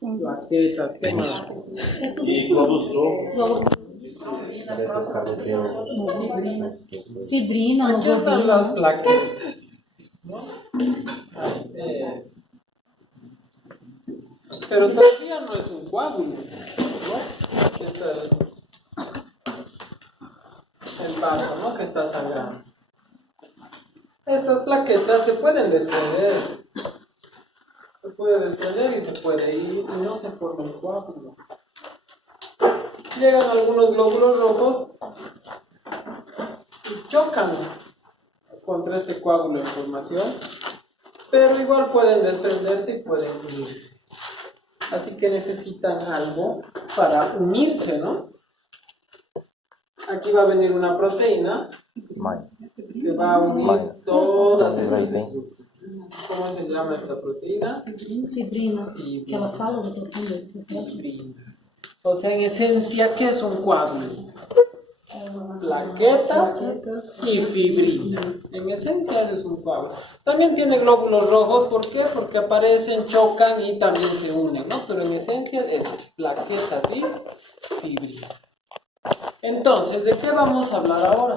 Plaquetas, ¿qué más? Y produto. Fibrina, Aquí están las plaquetas, ¿no? Pero todavía no es un coágulo, ¿no? Aquí está el vaso, ¿no? Que está sangrando. Estas plaquetas se pueden desprender. Se puede desprender y se puede ir y no se forma el coágulo. Llegan algunos glóbulos rojos y chocan contra este coágulo de formación, pero igual pueden desprenderse y pueden unirse. Así que necesitan algo para unirse, ¿no? Aquí va a venir una proteína que va a unir todas estas estructuras. ¿Cómo se llama esta proteína? Fibrina. Que ela fala do Fibrina. O sea, en esencia, ¿qué es un coágulo? Plaquetas y fibrina. En esencia, eso es un coágulo. También tiene glóbulos rojos, ¿por qué? Porque aparecen, chocan y también se unen, ¿no? Pero en esencia, eso, plaquetas y fibrina. Entonces, ¿de qué vamos a hablar ahora?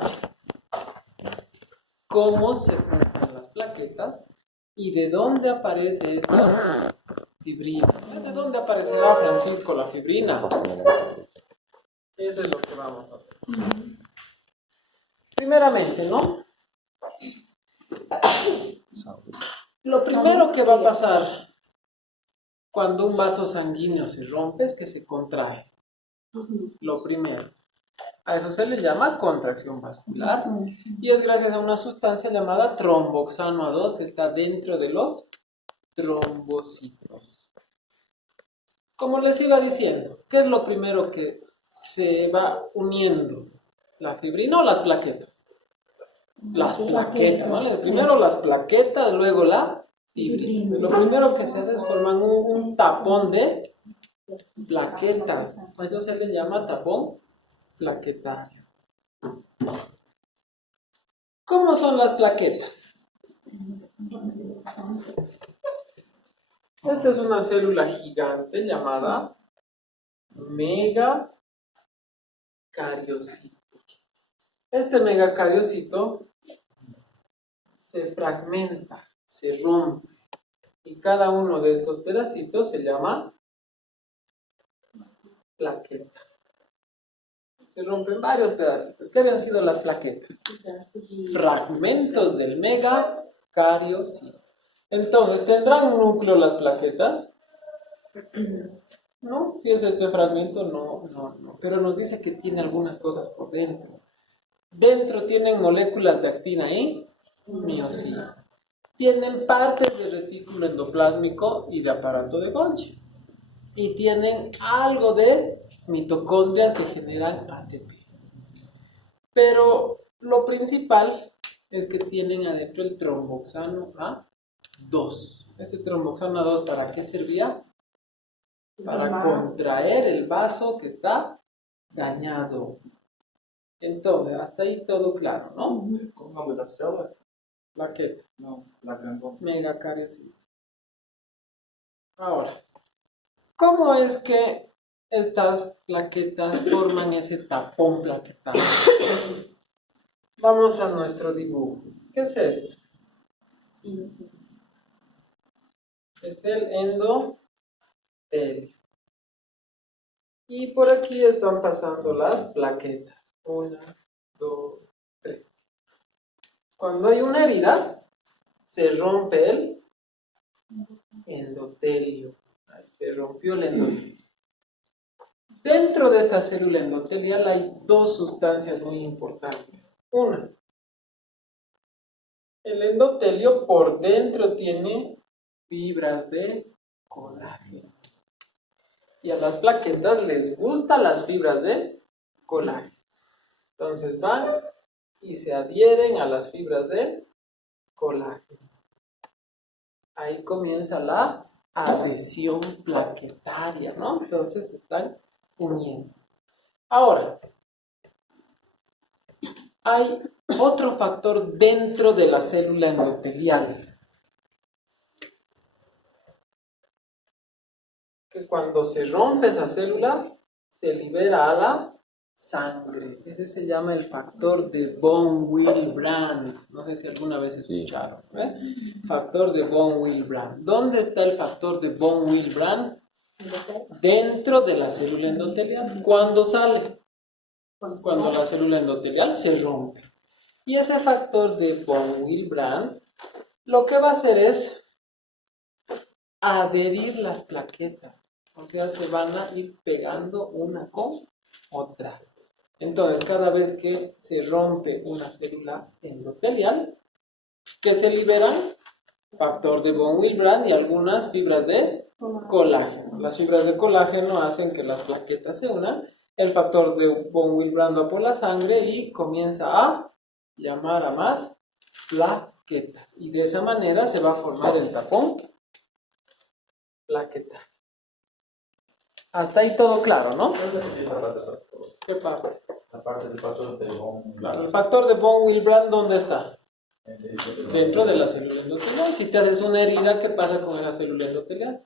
¿Cómo se forman las plaquetas y de dónde aparece esta fibrina? ¿De dónde aparecerá, Francisco, la fibrina? Eso es lo que vamos a ver. Primeramente, ¿no? Lo primero que va a pasar cuando un vaso sanguíneo se rompe es que se contrae. Lo primero. A eso se le llama contracción vascular y es gracias a una sustancia llamada tromboxano A2 que está dentro de los trombocitos. Como les iba diciendo, ¿qué es lo primero que se va uniendo? ¿La fibrina o las plaquetas? Las plaquetas, ¿vale? Primero las plaquetas, luego la fibrina. Lo primero que se hace es formar un tapón de plaquetas. A eso se le llama tapón plaquetario. ¿Cómo son las plaquetas? Esta es una célula gigante llamada megacariocito. Este megacariocito se fragmenta, se rompe, y cada uno de estos pedacitos se llama plaqueta. Se rompen varios pedacitos. ¿Qué habían sido las plaquetas? Fragmentos del megacariocito. Entonces, ¿tendrán un núcleo las plaquetas? No, si es este fragmento, no. Pero nos dice que tiene algunas cosas por dentro. Dentro tienen moléculas de actina y miosina. Tienen partes de retículo endoplásmico y de aparato de Golgi. Y tienen algo de mitocondrias que generan ATP. Pero lo principal es que tienen adentro el tromboxano A2. Ese tromboxano A2, ¿para qué servía? Para contraer el vaso que está dañado. Entonces, hasta ahí todo claro, ¿no? ¿Cómo el nombre de la célula? Plaqueta. No, plaqueta. Megacariocito. Ahora, ¿cómo es que estas plaquetas forman ese tapón plaquetario? Vamos a nuestro dibujo. ¿Qué es esto? Es el endotelio. Y por aquí están pasando las plaquetas. 1, 2, 3. Cuando hay una herida, se rompe el endotelio. Ahí se rompió el endotelio. Dentro de esta célula endotelial hay dos sustancias muy importantes. Una, el endotelio por dentro tiene fibras de colágeno. Y a las plaquetas les gustan las fibras de colágeno. Entonces van y se adhieren a las fibras de colágeno. Ahí comienza la adhesión plaquetaria, ¿no? Entonces están uniendo. Ahora, hay otro factor dentro de la célula endotelial. que cuando se rompe esa célula, se libera a la sangre. Ese se llama el factor de von Willebrand. No sé si alguna vez escucharon. Factor de von Willebrand. ¿Dónde está el factor de von Willebrand? Dentro de la célula endotelial. ¿Cuándo sale? Cuando la célula endotelial se rompe. Y ese factor de von Willebrand lo que va a hacer es adherir las plaquetas. O sea, se van a ir pegando una con otra. Entonces, cada vez que se rompe una célula endotelial, ¿qué se liberan? Factor de von Willebrand y algunas fibras de colágeno. Las fibras de colágeno hacen que las plaquetas se unan. El factor de von Willebrand va por la sangre y comienza a llamar a más plaquetas. Y de esa manera se va a formar el tapón plaquetal. Hasta ahí todo claro, ¿no? ¿Qué parte? La parte del factor de von Willebrand. El factor de von Willebrand, ¿dónde está? Dentro de la célula endotelial. Si te haces una herida, ¿qué pasa con la célula endotelial?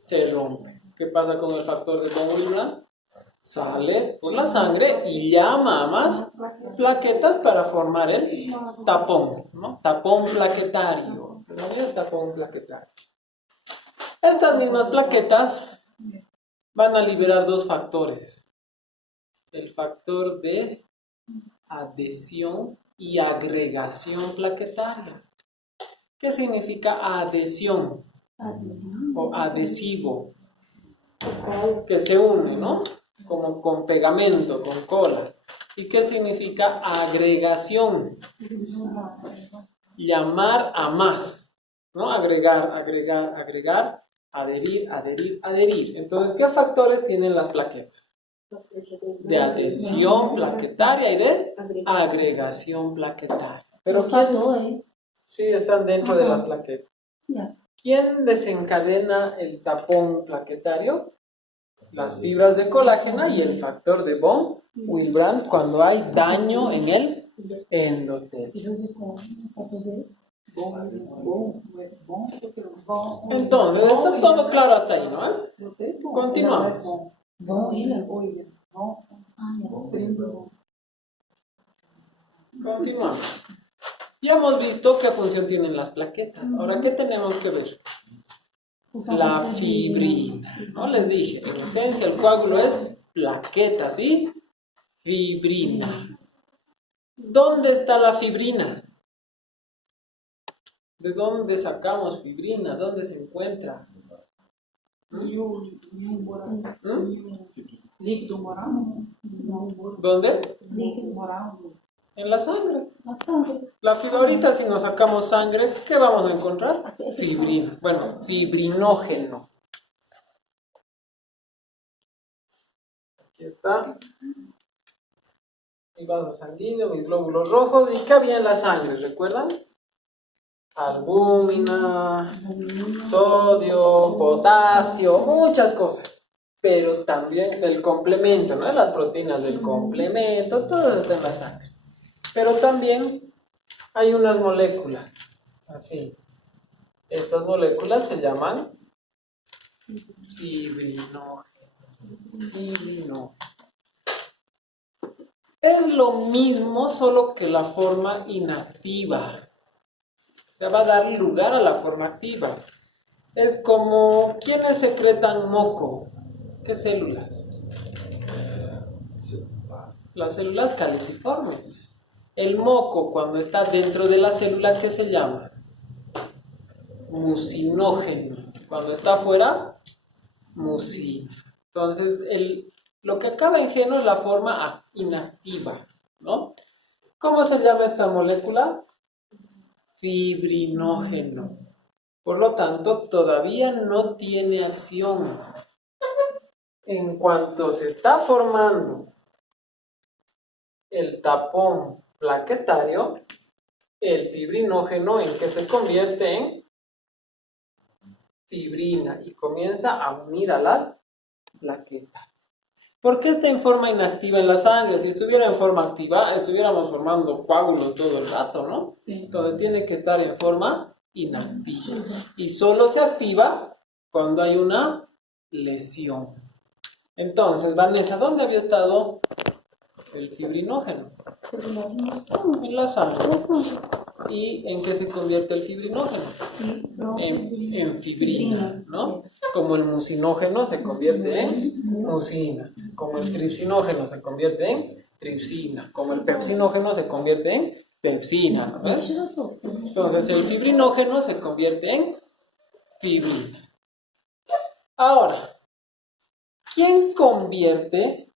Se rompe. ¿Qué pasa con el factor de von Willebrand? Sale por la sangre y llama a más plaquetas para formar el tapón, ¿no? Tapón plaquetario. ¿No es tapón plaquetario? Estas mismas plaquetas van a liberar dos factores. El factor de adhesión y agregación plaquetaria. ¿Qué significa adhesión? O adhesivo. Que se une, ¿no? Como con pegamento, con cola. ¿Y qué significa agregación? Llamar a más, ¿no? Agregar, adherir. Entonces, ¿qué factores tienen las plaquetas? De adhesión plaquetaria y de agregación plaquetaria. Pero ¿quién? Sí, están dentro de las plaquetas. ¿Quién desencadena el tapón plaquetario? Las fibras de colágeno y el factor de von Willebrand cuando hay daño en el endotelio. Entonces, está todo claro hasta ahí, ¿no? Continuamos. Continuamos. Ya hemos visto qué función tienen las plaquetas. Ahora, ¿qué tenemos que ver? La fibrina, ¿no? Les dije, en esencia el coágulo es plaquetas y fibrina. ¿Dónde está la fibrina? ¿De dónde sacamos fibrina? ¿Dónde se encuentra? ¿Dónde? En la sangre. La fibra, ahorita si nos sacamos sangre, ¿qué vamos a encontrar? Fibrina. Bueno, fibrinógeno. Aquí está. Mi vaso sanguíneo, mis glóbulos rojos. ¿Y qué había en la sangre? ¿Recuerdan? Albúmina, sodio, potasio, muchas cosas. Pero también el complemento, ¿no? Las proteínas del complemento, todo está en la sangre. Pero también hay unas moléculas, así. Estas moléculas se llaman fibrinógeno. Es lo mismo, solo que la forma inactiva. Se va a dar lugar a la forma activa. Es como, ¿quiénes secretan moco? ¿Qué células? Las células caliciformes. El moco, cuando está dentro de la célula, ¿qué se llama? Mucinógeno. Cuando está afuera, mucina. Entonces, lo que acaba en geno es la forma inactiva, ¿no? ¿Cómo se llama esta molécula? Fibrinógeno. Por lo tanto, todavía no tiene acción. En cuanto se está formando el tapón plaquetario, el fibrinógeno, ¿en qué se convierte? En fibrina y comienza a unir a las plaquetas. ¿Por qué está en forma inactiva en la sangre? Si estuviera en forma activa, estuviéramos formando coágulos todo el rato, ¿no? Sí. Entonces tiene que estar en forma inactiva. Y solo se activa cuando hay una lesión. Entonces, Vanessa, ¿dónde había estado el fibrinógeno? En la sangre. ¿Y en qué se convierte el fibrinógeno? En fibrina, ¿no? Como el mucinógeno se convierte en mucina, como el tripsinógeno se convierte en tripsina, como el pepsinógeno se convierte en pepsina, ¿no ves? Entonces el fibrinógeno se convierte en fibrina. Ahora, ¿quién convierte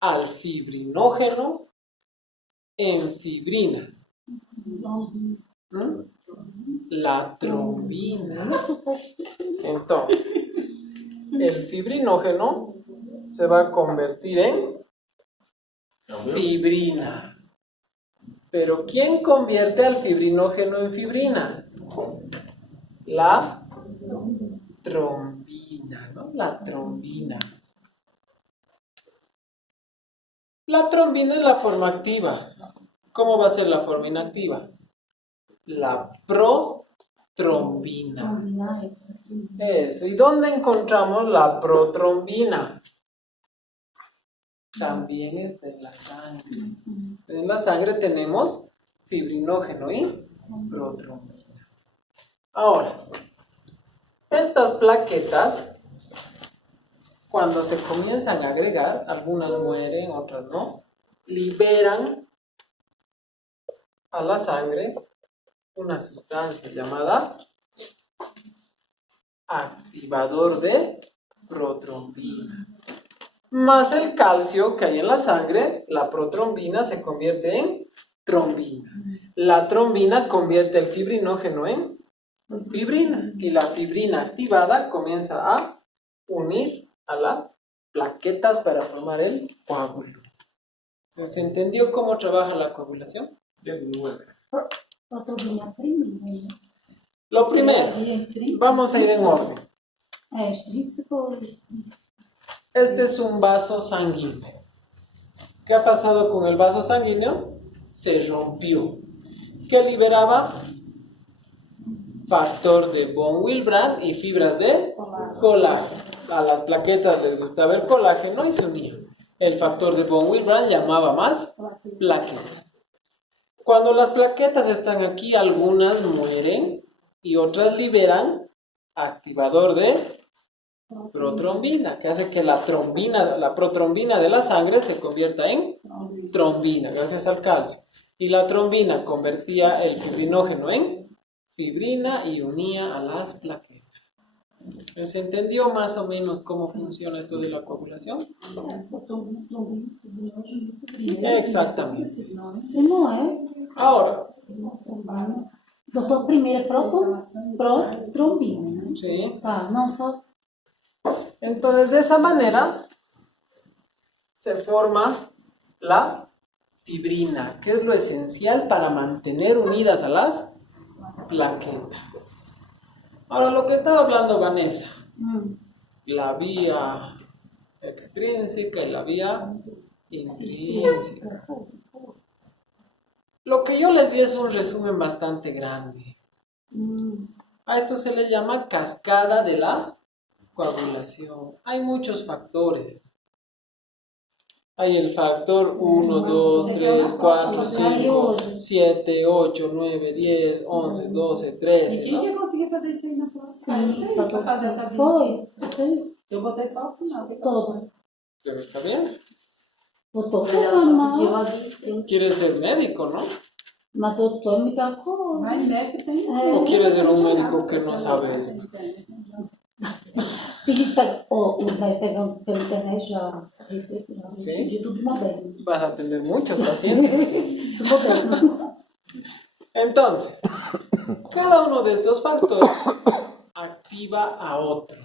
al fibrinógeno en fibrina? ¿Mm? La trombina. Entonces, el fibrinógeno se va a convertir en fibrina. Pero ¿quién convierte al fibrinógeno en fibrina? La trombina, ¿no? La trombina. La trombina es la forma activa. ¿Cómo va a ser la forma inactiva? La protrombina. Eso. ¿Y dónde encontramos la protrombina? También está en la sangre. En la sangre tenemos fibrinógeno y protrombina. Ahora, estas plaquetas, cuando se comienzan a agregar, algunas mueren, otras no, liberan a la sangre una sustancia llamada activador de protrombina. Más el calcio que hay en la sangre, la protrombina se convierte en trombina. La trombina convierte el fibrinógeno en fibrina y la fibrina activada comienza a unir a las plaquetas para formar el coágulo. ¿Se entendió cómo trabaja la coagulación? Lo primero, vamos a ir en orden. Este es un vaso sanguíneo. ¿Qué ha pasado con el vaso sanguíneo? Se rompió. ¿Qué liberaba? Factor de von Willebrand y fibras de colágeno. A las plaquetas les gustaba el colágeno y se unían. El factor de von Willebrand llamaba más plaquetas. Cuando las plaquetas están aquí, algunas mueren y otras liberan activador de protrombina, que hace que la protrombina de la sangre se convierta en trombina, gracias al calcio. Y la trombina convertía el fibrinógeno en fibrina y unía a las plaquetas. ¿Se entendió más o menos cómo funciona esto de la coagulación? Exactamente. Ahora. Doutor, primeiro é protrombina, né? Sí. Tá, não só. Entonces, de esa manera se forma la fibrina, que es lo esencial para mantener unidas a las plaquetas. Ahora, lo que estaba hablando Vanessa, la vía extrínseca y la vía intrínseca. Lo que yo les di es un resumen bastante grande. A esto se le llama cascada de la coagulación. Hay muchos factores. Hay el factor 1, 2, 3, 4, 5, 7, 8, 9, 10, 11, 12, 13. Quem que conseguiu fazer isso aí na tua Sim, Isso aí, pra fazer essa vida. Foi. Eu botei só o final. Todo. Pero está bien. Doutor, mas Quieres ser médico, ¿no? doutor me dá cor. Mas médico tem. ¿O quieres ser un médico que no sabe esto? Os vai pegando pela internet já receita, já Sim. de tudo moderno. Vas a tener muchos pacientes. Tudo moderno. Entonces, cada uno de estos factores activa a otro.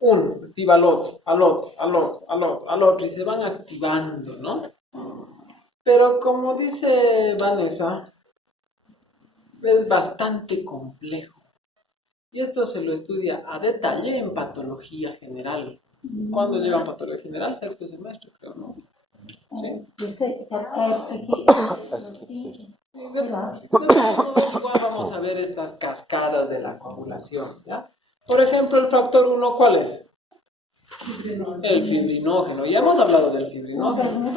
Uno activa al otro, al otro, al otro, al otro, al otro, y se van activando, ¿no? Pero como dice Vanessa, es bastante complejo. Y esto se lo estudia a detalle en patología general. ¿Cuándo llevan patología general? Sexto semestre, creo, ¿no? Sí. Después Igual vamos a ver estas cascadas de la coagulación, ¿ya? Por ejemplo, el factor 1, ¿cuál es? El fibrinógeno. Ya hemos hablado del fibrinógeno.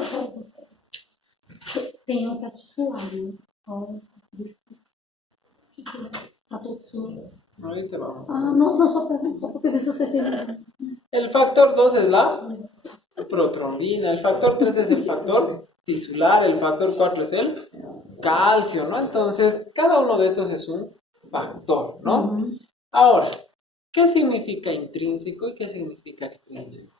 Tem um que é tissular, né? Tá tudo sujo. Ahorita vamos. Ah, não, só pra ver se você tem. El factor 2 es la protrombina, el factor 3 es el factor tisular, el factor 4 es el calcio, ¿no? Entonces, cada uno de estos es un factor, ¿no? Ahora, ¿qué significa intrínseco y qué significa extrínseco?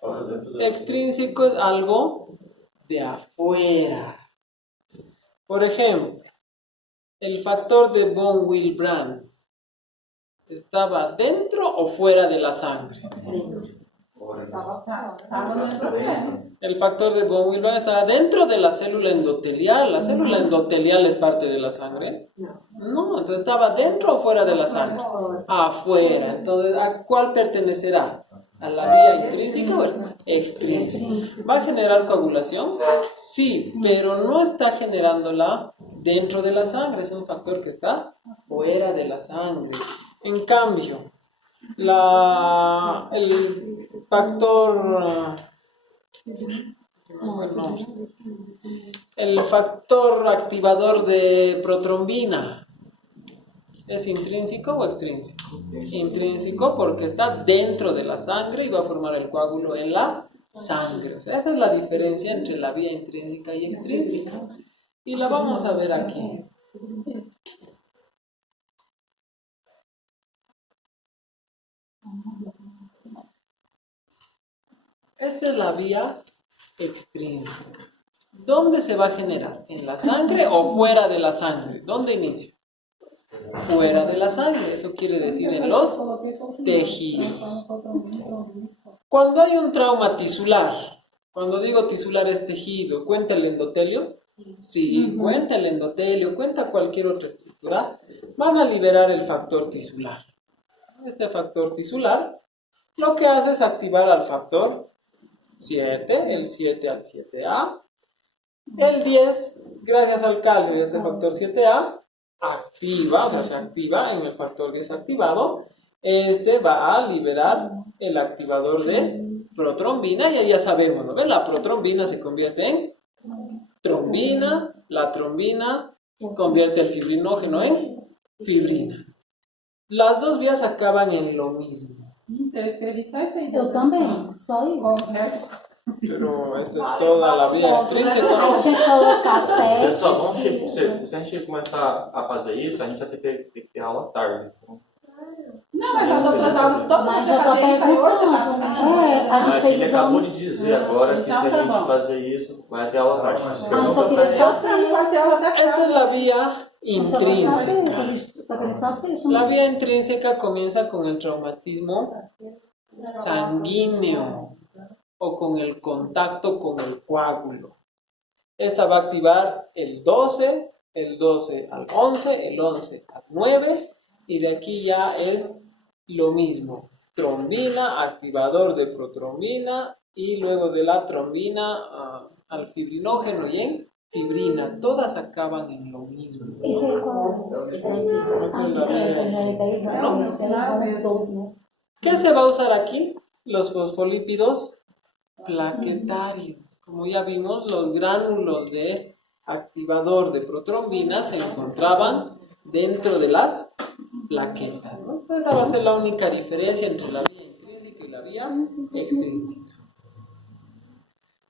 Passa dentro do... Extrínseco es algo de afuera. Por ejemplo, el factor de von Willebrand ¿estaba dentro o fuera de la sangre? El factor de von Willebrand estaba dentro de la célula endotelial. ¿La célula endotelial es parte de la sangre? No, entonces ¿estaba dentro o fuera de la sangre? Afuera. Entonces, ¿a cuál pertenecerá? ¿A la vía intrínseca o extrínseca? ¿Va a generar coagulación? Sí, pero no está generándola dentro de la sangre. Es un factor que está fuera de la sangre. En cambio, el factor... el factor activador de protrombina, ¿es intrínseco o extrínseco? Intrínseco porque está dentro de la sangre y va a formar el coágulo en la sangre. O sea, esa es la diferencia entre la vía intrínseca y extrínseca. Y la vamos a ver aquí. Esta es la vía extrínseca. ¿Dónde se va a generar? ¿En la sangre o fuera de la sangre? ¿Dónde inicia? Fuera de la sangre. Eso quiere decir en los tejidos. Cuando hay un trauma tisular, cuando digo tisular es tejido, ¿cuenta el endotelio? Sí, cuenta el endotelio, cuenta cualquier otra estructura. Van a liberar el factor tisular. Este factor tisular lo que hace es activar al factor 7, el 7 al 7A. El 10, gracias al calcio de este factor 7A, activa, o sea, se activa en el factor 10 activado. Este va a liberar el activador de protrombina y ahí ya sabemos, ¿no ven? La protrombina se convierte en trombina, la trombina convierte el fibrinógeno en fibrina. Las dos vías acaban en lo mismo. Eu escrevi só isso aí. Eu também, só igual. Pero esta es toda la vía extrínseca, Aí ¿no? tinha que colocar Pessoal, sete. se a gente começar a fazer isso, a gente vai ter que ter aula tarde. Não, mas as outras aulas todas Mas você já tô fazia isso aí hoje, você tá perguntando. A gente fez Ele acabou exame. de dizer agora que se a Então tá gente bom. fazer isso, vai ter aula tarde. Ah, eu só queria saber. Vai ter aula da Esta es tarde. la vía Eu só queria saber. intrínseca. Eu queria saber. La vía intrínseca comienza con el traumatismo sanguíneo o con el contacto con el coágulo. Esta va a activar el 12 al 11, el 11 al 9 y de aquí ya es lo mismo. Trombina, activador de protrombina y luego de la trombina al fibrinógeno y en fibrina. Todas acaban en lo mismo. Esse aí qual é? Esse aí. Ah, já é 10 anos, 12, né? ¿Qué se va a usar aquí? Los fosfolípidos plaquetarios. Como ya vimos, los gránulos de activador de protrombina se encontraban dentro de las plaquetas, ¿no? Entonces, esa va a ser la única diferencia entre la vía intrínseca y la vía extrínseca.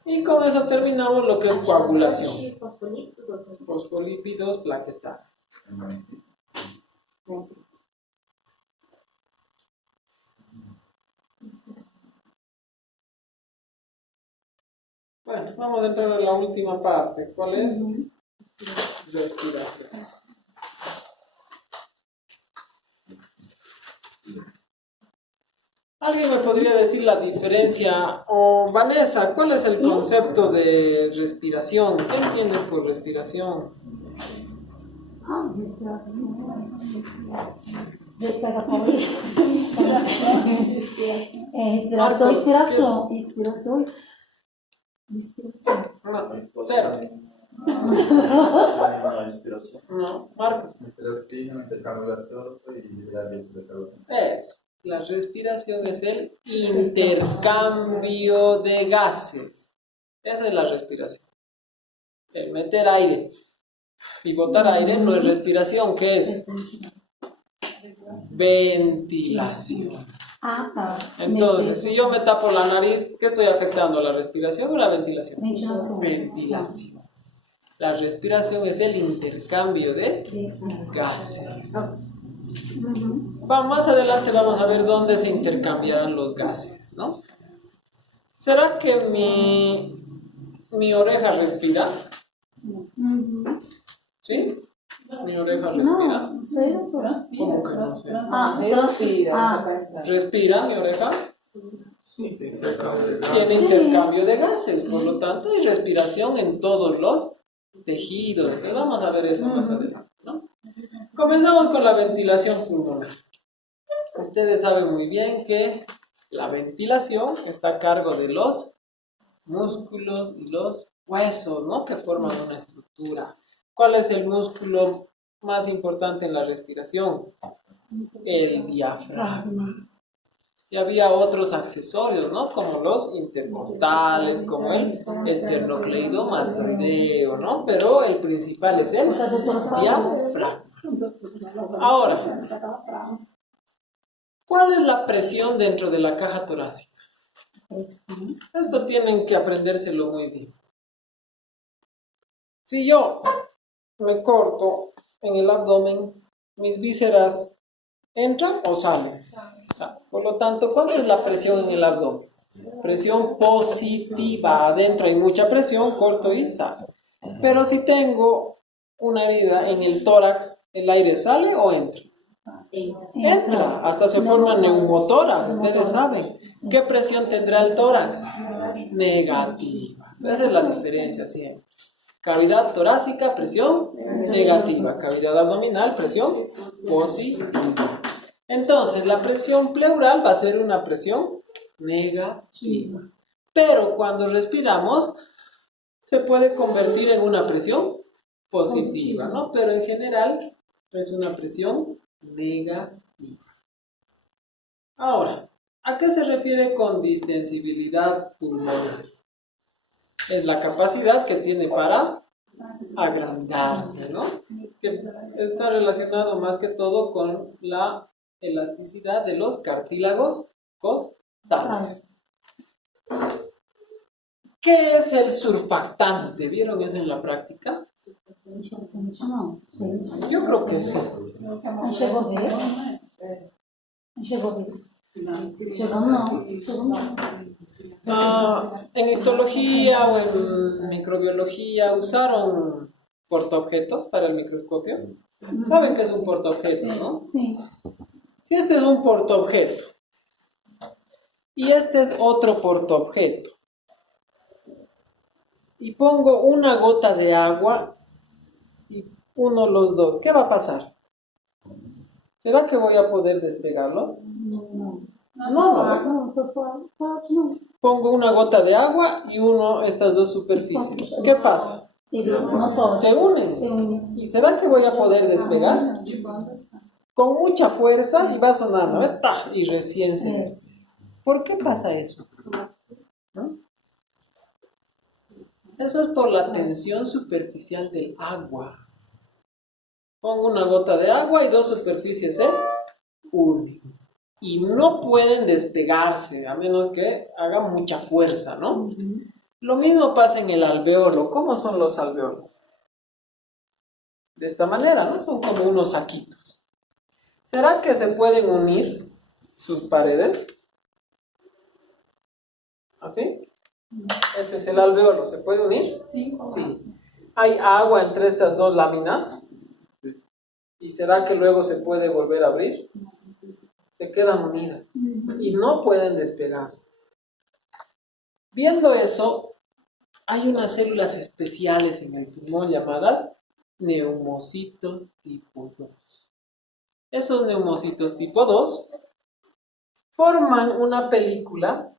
Y con eso terminamos lo que es coagulación. Fosfolípidos plaquetarios. Bueno, vamos a entrar a la última parte. ¿Cuál es? Respiración. ¿Alguien me podría decir la diferencia? O Vanessa, ¿cuál es el concepto de respiración? ¿Qué entiendes por respiración? Ah, respiração. Deixa eu pegar a palavra. É, respiração, Marcos, inspiração. Inspiração. Inspiração. No, cero. Una inspiración. No, Marcos. El oxígeno, intercambio gaseoso y la dióxido de carbono. Eso. La respiración es el intercambio de gases. Esa es la respiración. El meter aire y botar aire no es respiración, ¿qué es? Ventilación. Entonces, si yo me tapo la nariz, ¿qué estoy afectando? ¿La respiración o la ventilación? Ventilación. Ventilación. La respiración es el intercambio de gases. Más adelante vamos a ver dónde se intercambiarán los gases, ¿no? ¿Será que mi oreja respira? ¿Sí? ¿Mi oreja respira? No sé, doctora. ¿Cómo que no sé? Respira. ¿Respira mi oreja? Sí. Tiene intercambio de gases, por lo tanto hay respiración en todos los tejidos. Entonces vamos a ver eso más adelante, ¿no? Comenzamos con la ventilación pulmonar. Ustedes saben muy bien que la ventilación está a cargo de los músculos y los huesos, ¿no? Que forman una estructura. ¿Cuál es el músculo más importante en la respiración? El diafragma. Y había otros accesorios, ¿no? Como los intercostales, como el esternocleidomastoideo, ¿no? Pero el principal es el diafragma. Ahora, ¿cuál es la presión dentro de la caja torácica? Esto tienen que aprendérselo muy bien. Si yo me corto en el abdomen, mis vísceras entran o salen. Por lo tanto, ¿cuál es la presión en el abdomen? Presión positiva. Adentro hay mucha presión, corto y sale. Pero si tengo una herida en el tórax, ¿el aire sale o entra? Entra. Hasta se forma neumotórax. Ustedes saben. ¿Qué presión tendrá el tórax? Negativa. Esa es la diferencia siempre. Cavidad torácica, presión negativa. Cavidad abdominal, presión positiva. Entonces, la presión pleural va a ser una presión negativa. Pero cuando respiramos, se puede convertir en una presión positiva, ¿no? Pero en general es una presión negativa. Ahora, ¿a qué se refiere con distensibilidad pulmonar? Es la capacidad que tiene para agrandarse, ¿no? Que está relacionado más que todo con la elasticidad de los cartílagos costales. ¿Qué es el surfactante? ¿Vieron eso en la práctica? Yo creo que sí. En histología o en microbiología usaron portaobjetos para el microscopio. ¿Saben qué es un portaobjeto, no? Sí. Si este es un portaobjeto y este es otro portaobjeto y pongo una gota de agua y uno los dos, ¿qué va a pasar? ¿Será que voy a poder despegarlo? No. Pongo una gota de agua y estas dos superficies. ¿Qué pasa? Se unen. ¿Y será que voy a poder despegar? Con mucha fuerza y va sonando, ¿eh? Y recién se despega. ¿Por qué pasa eso? ¿No? Eso es por la tensión superficial del agua. Pongo una gota de agua y dos superficies se unen. Y no pueden despegarse, a menos que haga mucha fuerza, ¿no? Lo mismo pasa en el alveolo. ¿Cómo son los alveolos? De esta manera, ¿no? Son como unos saquitos. ¿Será que se pueden unir sus paredes? ¿Así? Este es el alveolo. ¿Se puede unir? Sí. ¿Hay agua entre estas dos láminas? ¿Y será que luego se puede volver a abrir? Se quedan unidas y no pueden despegarse. Viendo eso, hay unas células especiales en el pulmón llamadas neumocitos tipo 2. Esos neumocitos tipo 2 forman una película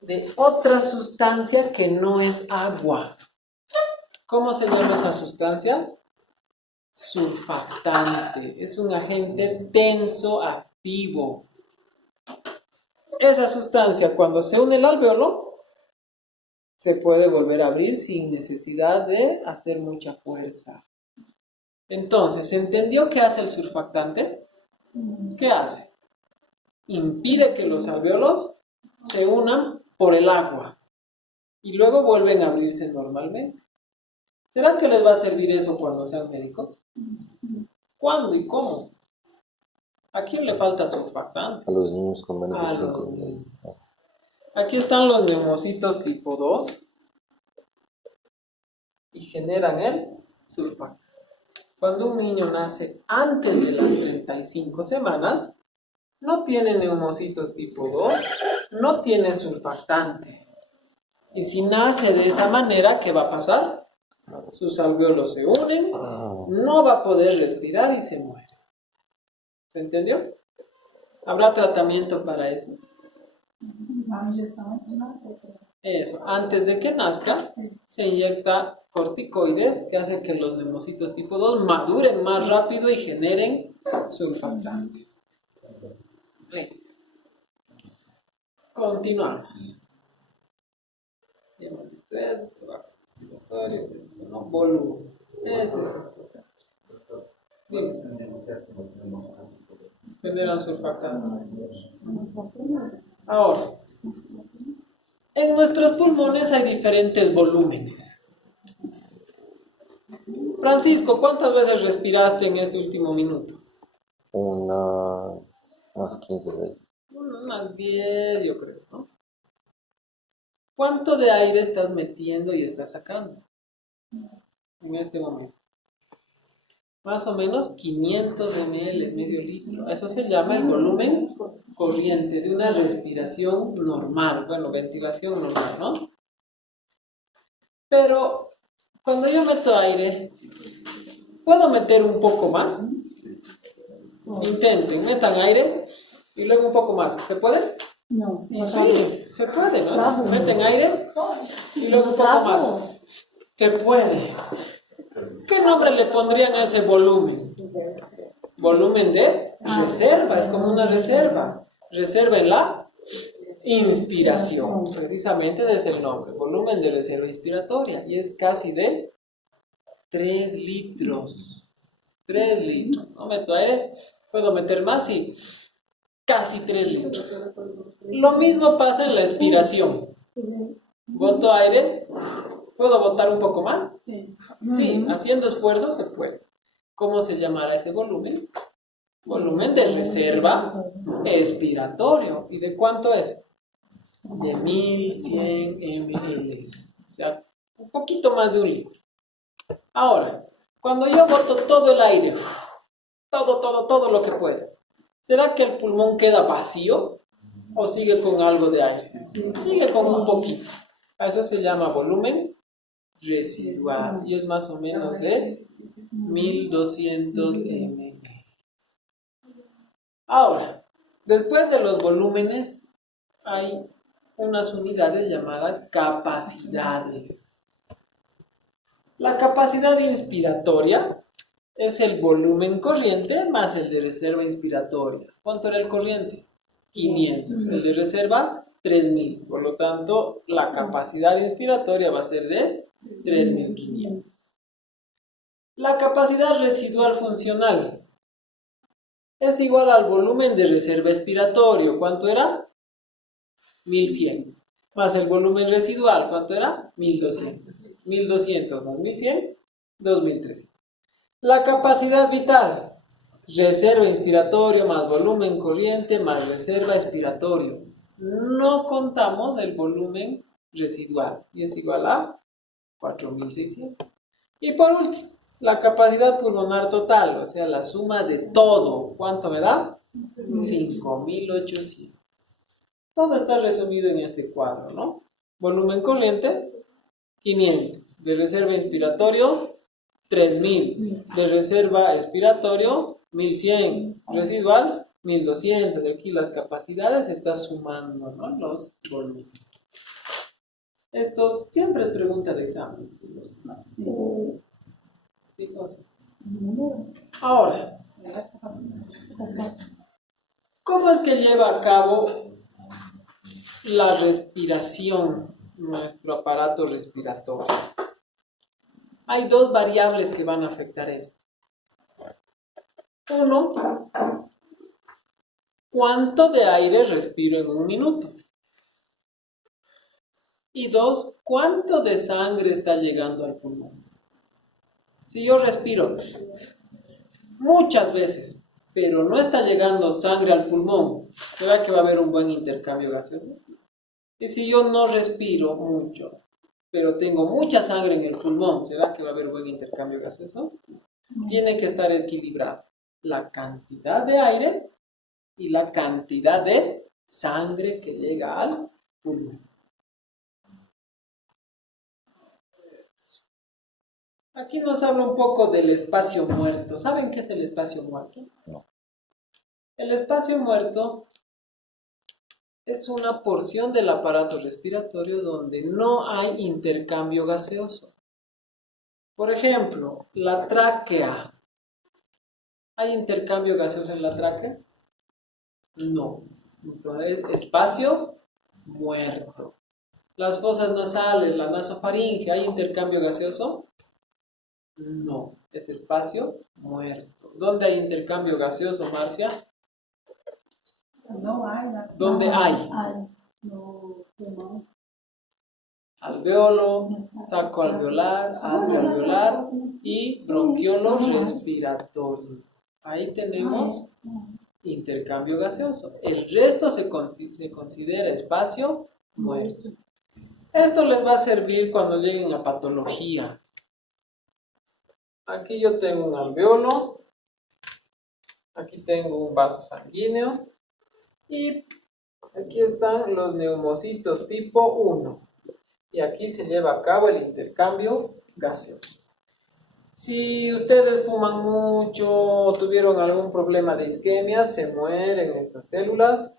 de otra sustancia que no es agua. ¿Cómo se llama esa sustancia? Surfactante. Es un agente tenso activo. Esa sustancia, cuando se une al alvéolo, se puede volver a abrir sin necesidad de hacer mucha fuerza. Entonces, ¿se entendió qué hace el surfactante? ¿Qué hace? Impide que los alvéolos se unan por el agua y luego vuelven a abrirse normalmente. ¿Será que les va a servir eso cuando sean médicos? ¿Cuándo y cómo? ¿A quién le falta surfactante? A los niños con menos A de 5 los meses. niños. Aquí están los neumocitos tipo 2 y generan el surfactante. Cuando un niño nace antes de las 35 semanas, no tiene neumocitos tipo 2, no tiene surfactante. Y si nace de esa manera, ¿qué va a pasar? Sus alvéolos se unen, no va a poder respirar y se muere. ¿Se entendió? ¿Habrá tratamiento para eso? Eso, antes de que nazca, se inyecta corticoides que hacen que los neumocitos tipo 2 maduren más rápido y generen surfactante. Continuamos. Volumen. Este es generan surfactante. Ahora, en nuestros pulmones hay diferentes volúmenes. Francisco, ¿cuántas veces respiraste en este último minuto? Unas 15 veces. Unas 10, yo creo, ¿no? ¿Cuánto de aire estás metiendo y estás sacando en este momento? Más o menos 500 ml, medio litro. Eso se llama el volumen corriente de una respiración normal. Bueno, ventilación normal, ¿no? Pero cuando yo meto aire, ¿puedo meter un poco más? Intenten, metan aire y luego un poco más. ¿Se puede? No, Sí, se puede, ¿no? Meten aire y luego un poco más. Se puede. ¿Qué nombre le pondrían a ese volumen? Volumen de reserva, es como una reserva. Reserva en la inspiración. Precisamente ese es el nombre. Volumen de reserva inspiratoria. Y es casi de 3 litros. 3 litros. No meto aire, puedo meter más y casi 3 litros. Lo mismo pasa en la expiración. Boto aire, ¿puedo botar un poco más? Sí, haciendo esfuerzo se puede. ¿Cómo se llamará ese volumen? Volumen de reserva expiratorio. ¿Y de cuánto es? De 1100 ml. O sea, un poquito más de 1 litro. Ahora, cuando yo boto todo el aire, todo lo que pueda, ¿será que el pulmón queda vacío o sigue con algo de aire? Sigue con un poquito. A eso se llama volumen residual y es más o menos de 1200 ml. Ahora, después de los volúmenes hay unas unidades llamadas capacidades. La capacidad inspiratoria es el volumen corriente más el de reserva inspiratoria. ¿Cuánto era el corriente? 500. El de reserva, 3000. Por lo tanto, la capacidad inspiratoria va a ser de 3500. La capacidad residual funcional es igual al volumen de reserva expiratorio. ¿Cuánto era? 1100. Más el volumen residual, ¿cuánto era? 1200. 1200 más 1100, 2300. La capacidad vital, reserva inspiratorio más volumen corriente más reserva expiratorio. No contamos el volumen residual y es igual a 4600. Y por último, la capacidad pulmonar total, o sea, la suma de todo. ¿Cuánto me da? 5800. Todo está resumido en este cuadro, ¿no? Volumen corriente, 500. De reserva inspiratorio, 3000. De reserva expiratorio, 1100. Residual, 1200. De aquí las capacidades se está sumando, ¿no? Los volúmenes. Esto siempre es pregunta de examen. ¿Sí o sí? ¿Sí o sí? Ahora, ¿cómo es que lleva a cabo la respiración nuestro aparato respiratorio? Hay dos variables que van a afectar esto. Uno, ¿cuánto de aire respiro en un minuto? Y dos, ¿cuánto de sangre está llegando al pulmón? Si yo respiro muchas veces, pero no está llegando sangre al pulmón, ¿será que va a haber un buen intercambio gaseoso? Y si yo no respiro mucho, pero tengo mucha sangre en el pulmón, ¿será que va a haber buen intercambio gaseoso? Tiene que estar equilibrado la cantidad de aire y la cantidad de sangre que llega al pulmón. Aquí nos habla un poco del espacio muerto. ¿Saben qué es el espacio muerto? No. El espacio muerto es una porción del aparato respiratorio donde no hay intercambio gaseoso. Por ejemplo, la tráquea. ¿Hay intercambio gaseoso en la tráquea? No. Entonces, espacio muerto. Las fosas nasales, la nasofaringe, ¿hay intercambio gaseoso? No, es espacio muerto. ¿Dónde hay intercambio gaseoso, Marcia? No hay. ¿Dónde hay? No, pulmón. Alveolo, saco alveolar, atrio alveolar y bronquiolo respiratorio. Ahí tenemos intercambio gaseoso. El resto se considera espacio muerto. Esto les va a servir cuando lleguen a patología. Aquí yo tengo un alveolo, aquí tengo un vaso sanguíneo y aquí están los neumocitos tipo 1 y aquí se lleva a cabo el intercambio gaseoso. Si ustedes fuman mucho o tuvieron algún problema de isquemia, se mueren estas células,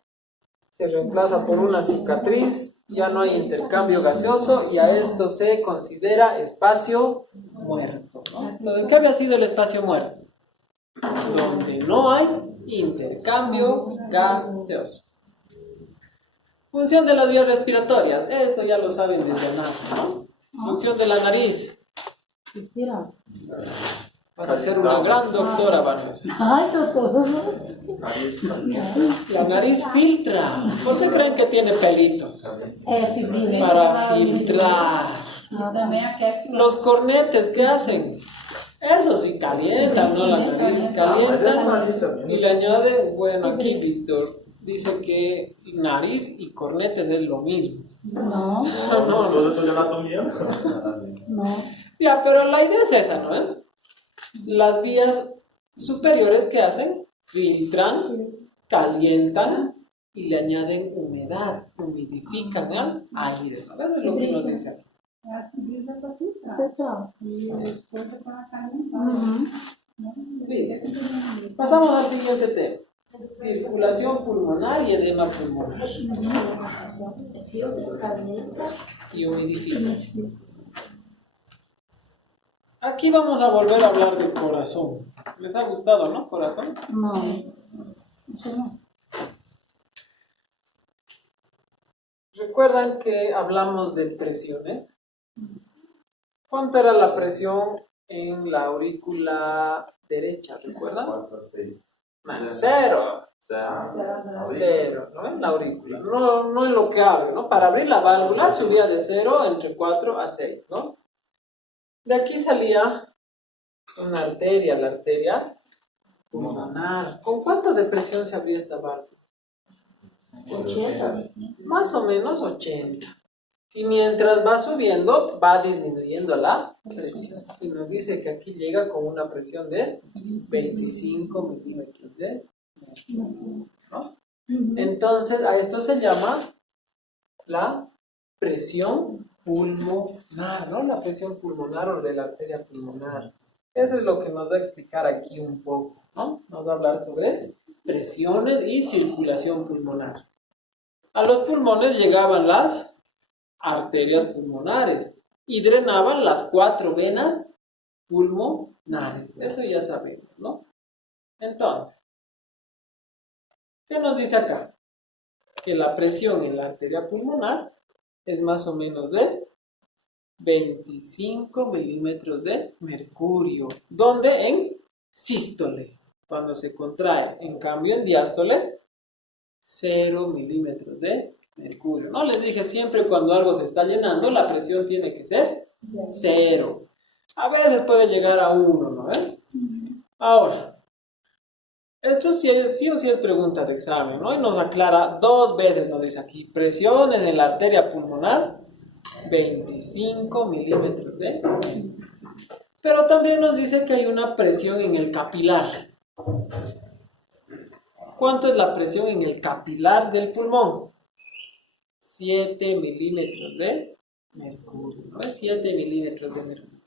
se reemplaza por una cicatriz, ya no hay intercambio gaseoso y a esto se considera espacio muerto, ¿no? Entonces, ¿qué había sido el espacio muerto? Donde no hay intercambio gaseoso. Función de las vías respiratorias, esto ya lo saben desde nada, ¿no? Función de la nariz. Respira. Para ser una gran doctora, Vanessa. Ay, doctor. Nariz, La nariz filtra. ¿Por qué creen que tiene pelitos? Fibrila. Para filtrar. También aquece. Los cornetes, ¿qué hacen? Eso sí calientan, ¿no? La nariz calientan y le añaden, bueno, aquí Víctor dice que nariz y cornetes es lo mismo. No, ¿Todo esto de anatomía? no. Ya, pero la idea es esa, ¿no? Las vías superiores, ¿qué hacen? Filtran, calientan y le añaden humedad, humidifican al aire. Eso es lo que nos dice aquí. Listo. Pasamos al siguiente tema. Circulación pulmonar y edema pulmonar. Y humidifica. Aquí vamos a volver a hablar de corazón. ¿Les ha gustado, no? Corazón. No. Eso no. ¿Recuerdan que hablamos de presiones? ¿Cuánto era la presión en la aurícula derecha? ¿Recuerdan? 4 a 6. Cero. Cero, ¿no? En la aurícula. No en lo que abre, ¿no? Para abrir la válvula subía de 0 entre 4 a 6, ¿no? De aquí salía una arteria, la arteria pulmonar. ¿Con cuánto de presión se abría esta válvula? 80. Más o menos 80. Y mientras va subiendo, va disminuyendo la presión. Y nos dice que aquí llega con una presión de 25 milímetros de mercurio, ¿no? Entonces, a esto se llama la presión pulmonar, ¿no? La presión pulmonar o de la arteria pulmonar. Eso es lo que nos va a explicar aquí un poco, ¿no? Nos va a hablar sobre presiones y circulación pulmonar. A los pulmones llegaban las arterias pulmonares y drenaban las 4 venas pulmonares. Eso ya sabemos, ¿no? Entonces, ¿qué nos dice acá? Que la presión en la arteria pulmonar es más o menos de 25 milímetros de mercurio. ¿Dónde? En sístole, cuando se contrae. En cambio, en diástole, 0 milímetros de mercurio. No les dije siempre cuando algo se está llenando, la presión tiene que ser 0. A veces puede llegar a 1, ¿no? Ahora, esto sí o sí es pregunta de examen, ¿no? Y nos aclara 2 veces, nos dice aquí, presión en la arteria pulmonar, 25 milímetros de mercurio. Pero también nos dice que hay una presión en el capilar. ¿Cuánto es la presión en el capilar del pulmón? 7 milímetros de mercurio, ¿no? 7 milímetros de mercurio.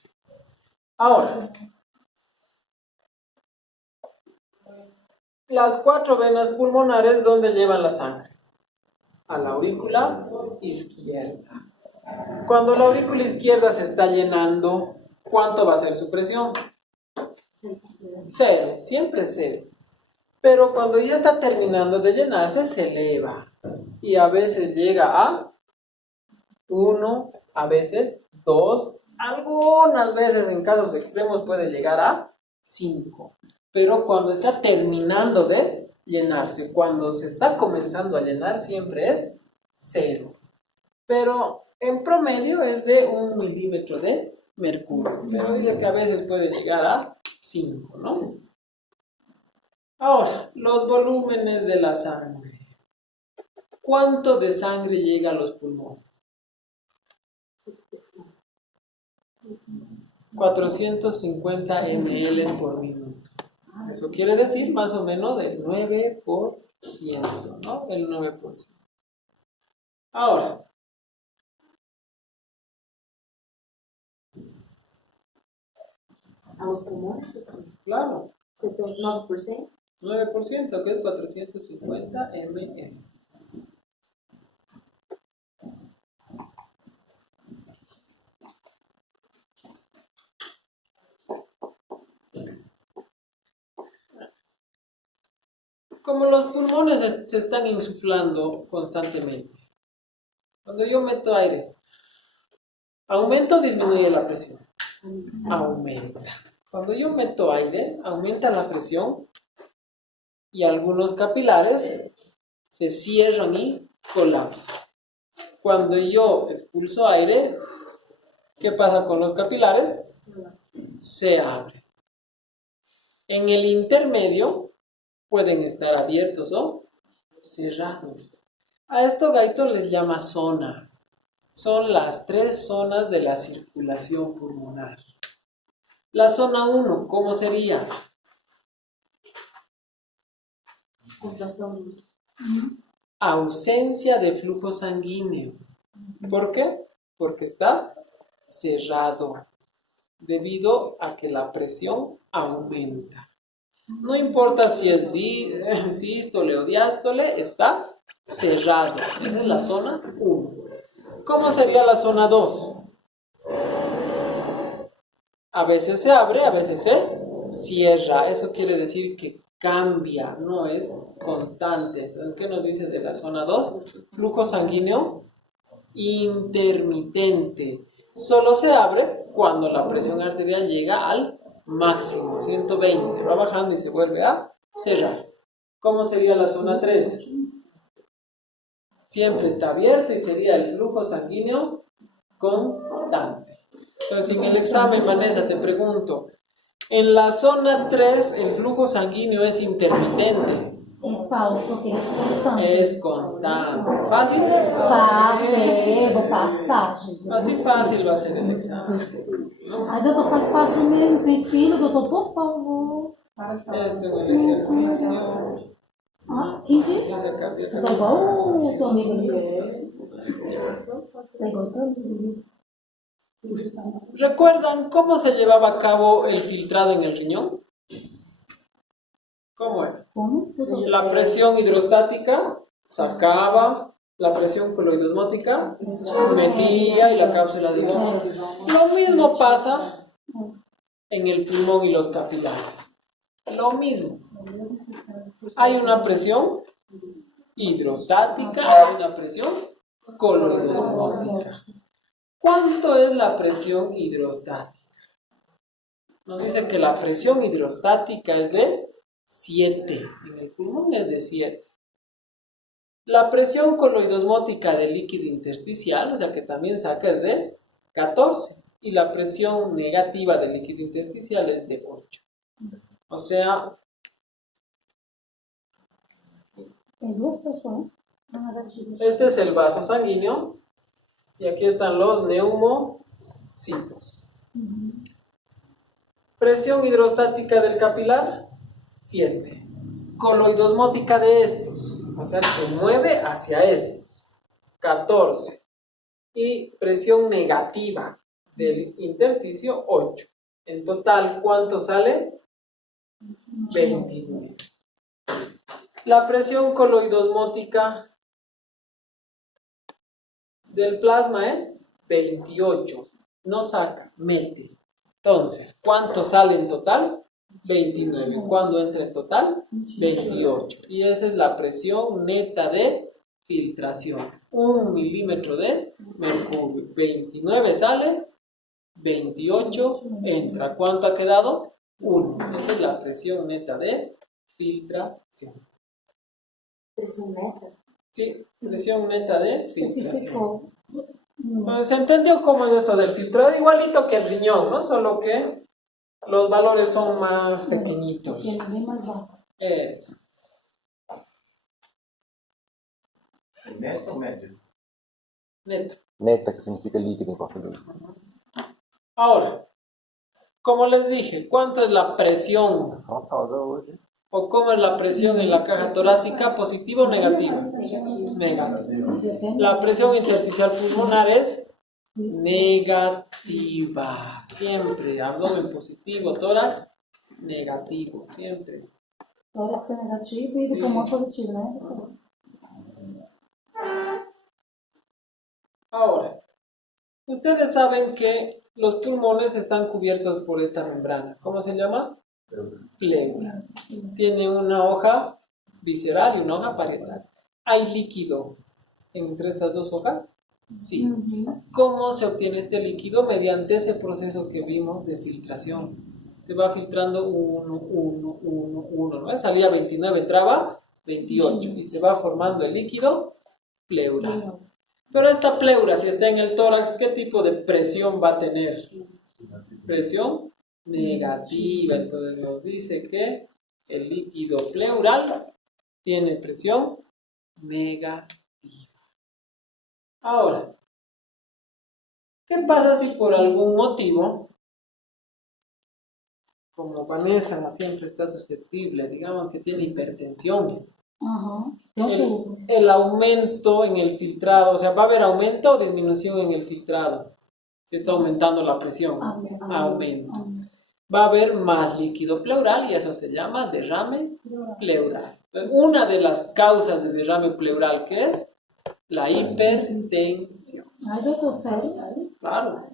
Ahora, las 4 venas pulmonares, ¿dónde llevan la sangre? A la aurícula izquierda. Cuando la aurícula izquierda se está llenando, ¿cuánto va a ser su presión? 0, siempre 0. Pero cuando ya está terminando de llenarse, se eleva. Y a veces llega a 1, a veces 2, algunas veces en casos extremos puede llegar a 5. Pero cuando está terminando de llenarse, cuando se está comenzando a llenar, siempre es 0. Pero en promedio es de 1 milímetro de mercurio. Pero dice que a veces puede llegar a 5, ¿no? Ahora, los volúmenes de la sangre. ¿Cuánto de sangre llega a los pulmones? 450 ml por minuto. Eso quiere decir más o menos el 9%, ¿no? El 9%. Ahora, A los pulmones, claro, 9%. 9%, que es 450 ml. Como los pulmones se están insuflando constantemente, cuando yo meto aire, ¿aumenta o disminuye la presión? Aumenta. Cuando yo meto aire, aumenta la presión y algunos capilares se cierran y colapsan. Cuando yo expulso aire, ¿qué pasa con los capilares? Se abren. En el intermedio pueden estar abiertos o cerrados. A esto Gaito les llama zona. Son las 3 zonas de la circulación pulmonar. La zona 1, ¿cómo sería? Contracción. Ausencia de flujo sanguíneo. ¿Por qué? Porque está cerrado, debido a que la presión aumenta. No importa si es sístole o diástole, está cerrado. Esa es la zona 1. ¿Cómo sería la zona 2? A veces se abre, a veces se cierra. Eso quiere decir que cambia, no es constante. Entonces, ¿qué nos dice de la zona 2? Flujo sanguíneo intermitente. Solo se abre cuando la presión arterial llega al máximo, 120. Va bajando y se vuelve a cerrar. ¿Cómo sería la zona 3? Siempre está abierto y sería el flujo sanguíneo constante. Entonces, en el examen, Vanessa, te pregunto, en la zona 3 el flujo sanguíneo es intermitente. Es falso, porque es constante. Es constante. ¿Fácil? Fácil, vou passar, gente. Así fácil va a ser el examen. Ai, doutor, faz fácil mesmo, sem ensino, doutor, por favor. Este es el ejercicio. Ah, quem disse? Vamos a cambiar Tá igual o teu amigo ali. Tá igual o teu amigo. ¿Recuerdan cómo se llevaba a cabo el filtrado en el riñón? ¿Cómo era? Como? La presión hidrostática sacaba la presión coloidosmótica metía y la cápsula de goma. Lo mismo pasa en el pulmón y los capilares. Lo mismo. Hay una presión hidrostática, hay una presión coloidosmótica. ¿Cuánto es la presión hidrostática? Nos dice que la presión hidrostática es de 7. En el pulmón es de 7. La presión coloidosmótica del líquido intersticial, o sea que también saca, es de 14. Y la presión negativa del líquido intersticial es de 8. O sea, este es el vaso sanguíneo y aquí están los neumocitos. Presión hidrostática del capilar, 7. Coloidosmótica de estos, o sea que mueve hacia estos, 14. Y presión negativa del intersticio, 8. En total, ¿cuánto sale? 29. La presión coloidosmótica del plasma es 28. No saca, mete. Entonces, ¿cuánto sale en total? 29. ¿Cuándo entra en total? 28. Y esa es la presión neta de filtración. 1 milímetro de mercurio. 29 sale, 28 entra. ¿Cuánto ha quedado? 1. Esa es la presión neta de filtración. Presión neta. Sí, presión neta de filtración. Entonces, ¿se entendió cómo es esto del filtrado? Igualito que el riñón, ¿no? Solo que los valores son más pequeñitos. Eso. ¿Neto o médio? Neto. Neta, que significa líquido en portugués. Ahora, como les dije, ¿cuánto es la presión? ¿O cómo es la presión en la caja torácica? ¿Positiva o negativa? Negativa. La presión intersticial pulmonar es negativa. Siempre. Abdomen positivo, tórax negativo. Siempre. Tórax é negativo e do pulmão positivo, né? Ahora, ustedes saben que los pulmones están cubiertos por esta membrana. ¿Cómo se llama? Pleura. Tiene una hoja visceral y una hoja parietal. ¿Hay líquido entre estas dos hojas? Sí. ¿Cómo se obtiene este líquido? Mediante ese proceso que vimos de filtración. Se va filtrando 1, ¿no? Salía 29, entraba 28 y se va formando el líquido pleural. Pero esta pleura, si está en el tórax, ¿qué tipo de presión va a tener? Presión negativa. Entonces nos dice que el líquido pleural tiene presión negativa. Ahora, ¿qué pasa si por algún motivo, como Vanessa no siempre está susceptible, digamos que tiene hipertensión, el aumento en el filtrado, o sea, ¿va a haber aumento o disminución en el filtrado? Si está aumentando la presión, aumento. Va a haber más líquido pleural y eso se llama derrame pleural. Una de las causas de derrame pleural, ¿qué es? La hipertensión. Ai, doutor, sério? Claro.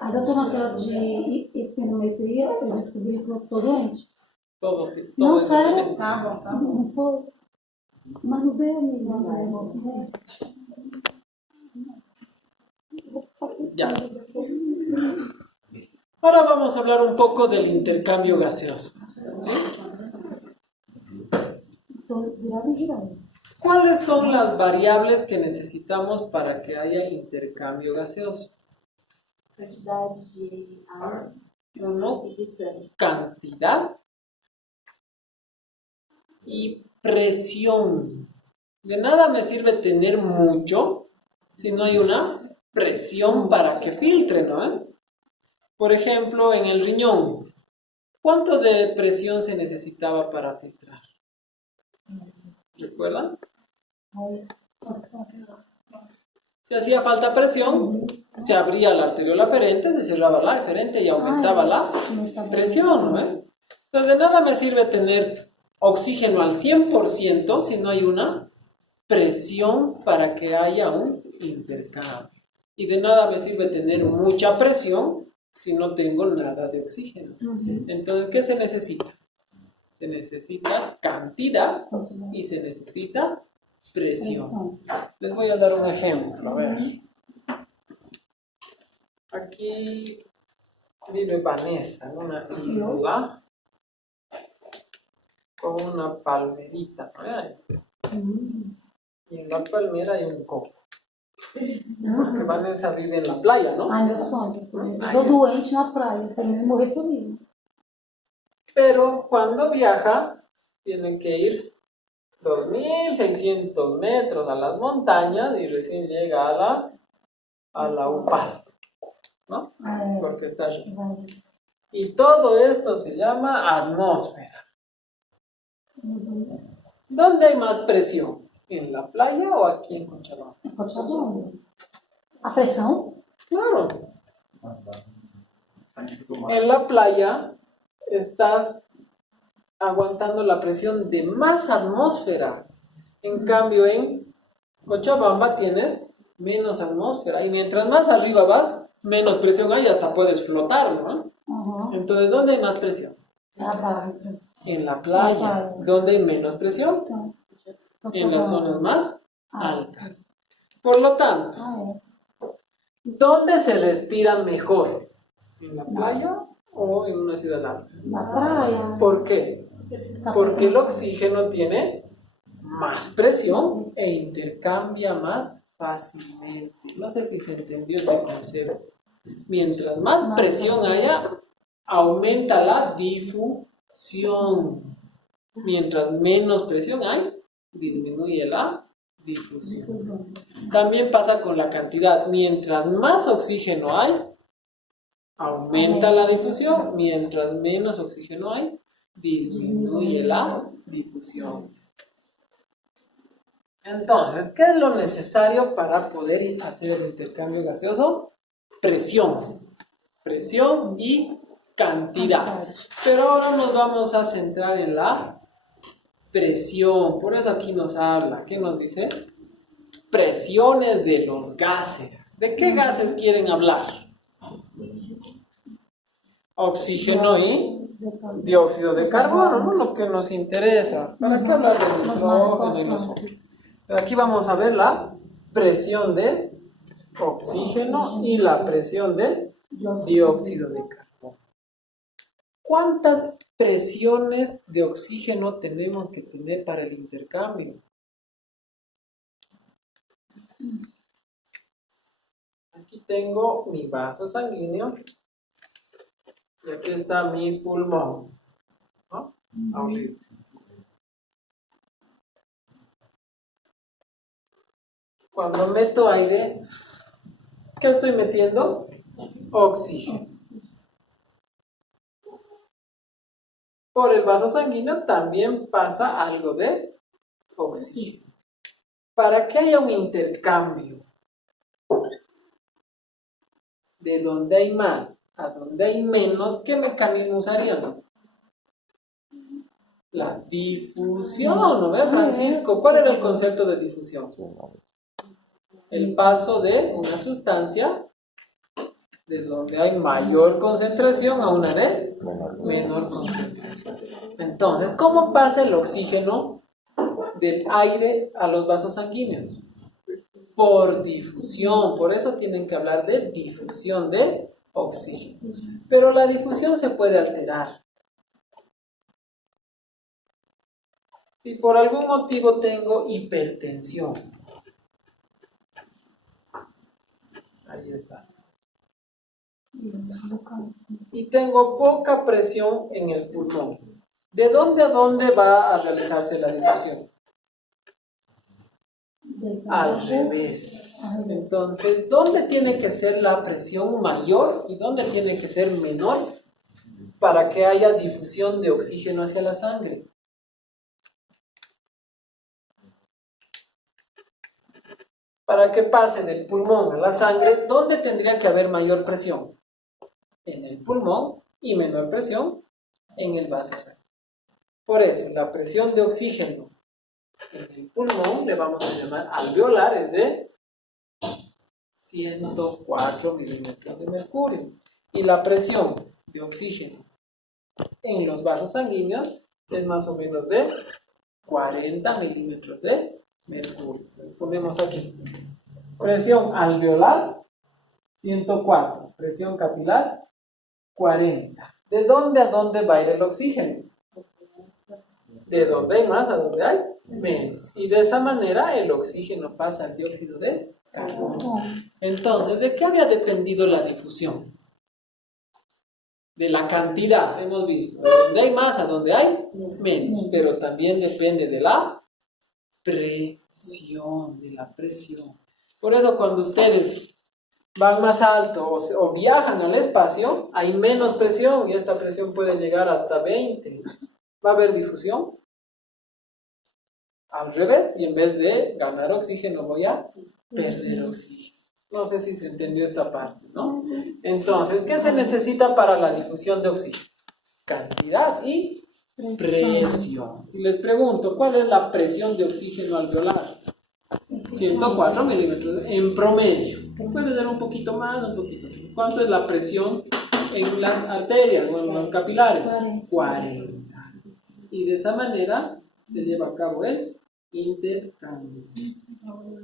Aí, doutor, naquela de espirometria, eu descobri que eu tô doente. Todo Não, eso sério? tiene- Não foi. Mas não veio, amiga. Ya. Ahora vamos a hablar un poco del intercambio gaseoso. ¿Sí? Tô virada e girando. ¿Cuáles son las variables que necesitamos para que haya intercambio gaseoso? Quantidade de ar Uno, e de sangue. cantidad y presión. De nada me sirve tener mucho si no hay una presión para que filtre, ¿no? Por ejemplo, en el riñón, ¿cuánto de presión se necesitaba para filtrar? ¿Recuerdan? Si hacía falta presión, se abría la arteriola aferente, se cerraba la eferente y aumentaba la presión, ¿no? Entonces, de nada me sirve tener oxígeno al 100% si no hay una presión para que haya un intercambio. Y de nada me sirve tener mucha presión si no tengo nada de oxígeno. Entonces, ¿qué se necesita? Se necesita cantidad y se necesita presión. Les voy a dar un ejemplo. A ver. Aquí vive Vanessa en una isla con una palmerita, ¿no? Y en la palmera hay un coco. Porque Vanessa vive en la playa, ¿no? Ai, meu sonho. Estou doente na praia. Também morrer feliz. Pero cuando viaja, tiene que ir 2.600 metros a las montañas y recién llega a la UPAL, ¿no? Ah, Porque está allí. vai. Y todo esto se llama atmósfera. ¿Dónde hay más presión? ¿En la playa o aquí en Cochabamba? Cochabamba. A pressão? Claro, Aqui ficou mais. en la playa estás aguantando la presión de más atmósfera. En cambio, en Cochabamba tienes menos atmósfera. Y mientras más arriba vas, menos presión hay, hasta puedes flotar, ¿no? Entonces, ¿dónde hay más presión? É a barra. En la playa. ¿Dónde hay menos presión? En las zonas más altas. Por lo tanto, Ah, ¿dónde se respira mejor? ¿En la playa o en una ciudad alta? na praia. ¿Por qué? Tá Porque el pensando? oxígeno tiene más presión e intercambia más fácilmente. No sé si se entendió este concepto. Mientras más presión haya, aumenta la difusión. Mientras menos presión hay, disminuye la difusión. También pasa con la cantidad. Mientras más oxígeno hay, aumenta la difusión. Mientras menos oxígeno hay, disminuye la difusión. Entonces, ¿qué es lo necesario para poder hacer el intercambio gaseoso? Presión. Presión y cantidad. Pero ahora nos vamos a centrar en la presión. Por eso aquí nos habla. ¿Qué nos dice? Presiones de los gases. ¿De qué gases quieren hablar? Oxígeno y dióxido de carbono, ¿no? Lo que nos interesa. ¿Para qué hablar de nitrógeno y los otros? Aquí vamos a ver la presión de oxígeno y la presión de dióxido de carbono. ¿Cuántas presiones de oxígeno tenemos que tener para el intercambio? Aquí tengo mi vaso sanguíneo y aquí está mi pulmón, ¿no? Ahorita. Cuando meto aire, ¿qué estoy metiendo? Oxígeno. Por el vaso sanguíneo también pasa algo de oxígeno. Para que haya un intercambio de donde hay más a donde hay menos, ¿qué mecanismo usarían? La difusión, ¿no ve, Francisco? ¿Cuál era el concepto de difusión? El paso de una sustancia de donde hay mayor concentración a una de menor concentración. Entonces, ¿cómo pasa el oxígeno del aire a los vasos sanguíneos? Por difusión. Por eso tienen que hablar de difusión de oxígeno. Pero la difusión se puede alterar. Si por algún motivo tengo hipertensión, ahí está, y tengo poca presión en el pulmón, ¿de dónde a dónde va a realizarse la difusión? Al revés. Entonces, ¿dónde tiene que ser la presión mayor y dónde tiene que ser menor para que haya difusión de oxígeno hacia la sangre? Para que pase del pulmón a la sangre, ¿dónde tendría que haber mayor presión? En el pulmón y menor presión en el vaso sanguíneo. Por eso, la presión de oxígeno en el pulmón le vamos a llamar alveolar, es de 104 milímetros de mercurio. Y la presión de oxígeno en los vasos sanguíneos es más o menos de 40 milímetros de mercurio. Ponemos aquí. Presión alveolar, 104. Presión capilar, 40. ¿De dónde a dónde va a ir el oxígeno? De donde hay más a donde hay menos. Y de esa manera el oxígeno pasa al dióxido de carbono. Entonces, ¿de qué había dependido la difusión? De la cantidad, hemos visto. De donde hay más a donde hay menos. Pero también depende de la presión. Por eso cuando ustedes van más alto o viajan al espacio, hay menos presión y esta presión puede llegar hasta 20. ¿Va a haber difusión? Al revés, y en vez de ganar oxígeno voy a perder oxígeno. No sé si se entendió esta parte, ¿no? Entonces, ¿qué se necesita para la difusión de oxígeno? Cantidad y presión. Si les pregunto, ¿cuál es la presión de oxígeno alveolar? 104 milímetros en promedio. Puede ser un poquito más, un poquito menos. ¿Cuánto es la presión en las arterias o en los capilares? 40. Y de esa manera se lleva a cabo el intercambio.